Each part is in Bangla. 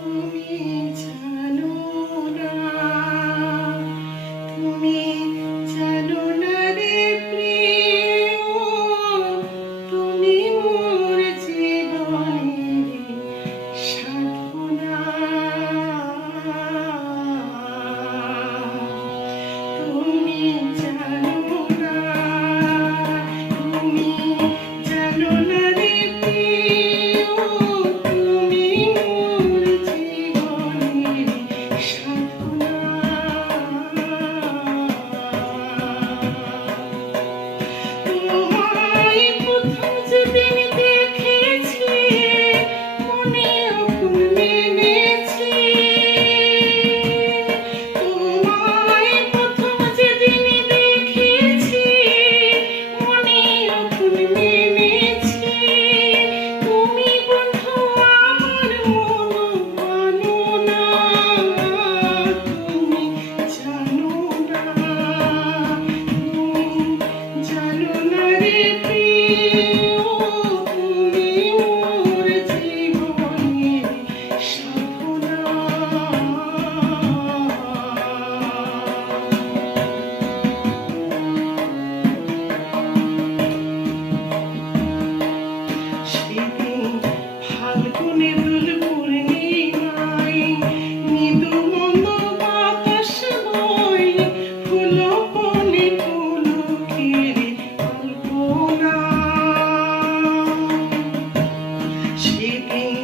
তুমি জানো না, তুমি জানো না রে প্রিয়, তুমি মোর জীবনের সাধনা। তুমি জানো না, তুমি জানো না রে প্রিয়, তুমি মোর জীবনের সাধনা। তোমায় প্রথম যেদিন দেখেছি, মনে আগুন মেনেছি। তোমায় প্রথম যেদিন দেখেছি, মনে আগুন মেনেছি। তুমি বন্ধু আমার মন মানো না, তুমি জানো না, তুমি জানো না রে প্রিয়, তুমি মোর জীবনের সাধনা। সেদিন ফাল্গুনে দোল পূর্ণিমায়, মৃদু মন্দ বাতাস বয়, ফুল বনে পুলকের কল্পনা। সেদিন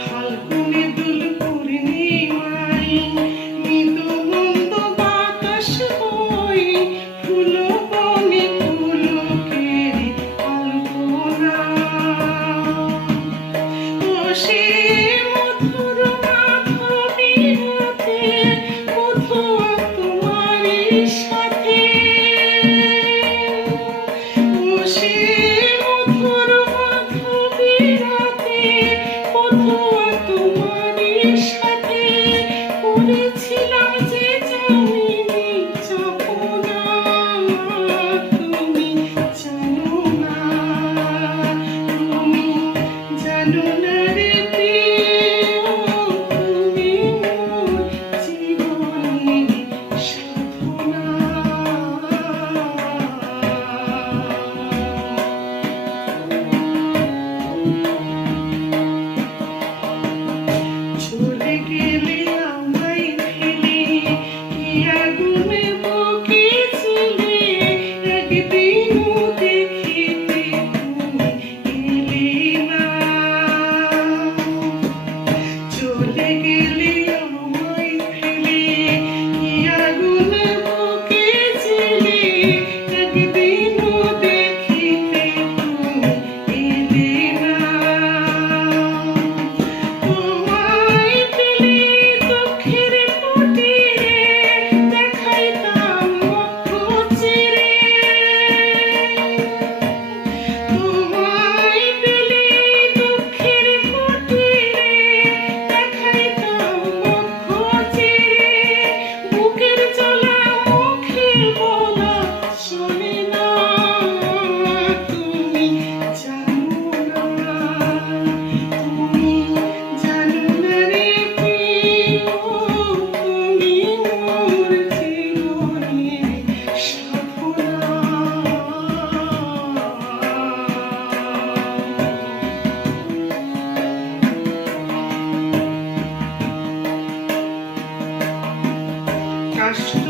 ফাল্গুনে দোল পূর্ণিমায়, মৃদু মন্দ বাতাস বয়, ফুল বনে পুলকের কল্পনা। ও সে মধুর মাধবী রাতে, মধুয়া তোমারই সাথে। ও সে মধুর মাধবী রাতে, মধুয়া তোমারই সাথে। করেছিলাম যে যামিনী যাপনা, তুমি জানো না, তুমি জানো না রে প্রিয়, তুমি মোর জীবনের সাধনা। চলে গেলে আমায় ফেলে, কি আগুনে বুকে ছিলে, একদিনও দেখিতে তুমি এলে না। চলে গেলে আমায় ফেলে, কি আগুনে বুকে ছিলে, একদিনও দেখিতে তুমি এলে না। তোমায় পেলে দুঃখের কুটিরে, দেখাইতাম মুখ চিরে। তোমায় পেলে দুঃখের কুটিরে, দেখাইতাম মুখ চিরে। বুকের জ্বালা মুখে বলা শোনে না, তুমি জানো না, তুমি জানো না রে প্রিয়, তুমি মোর জীবনের সাধনা। কাষ্ঠ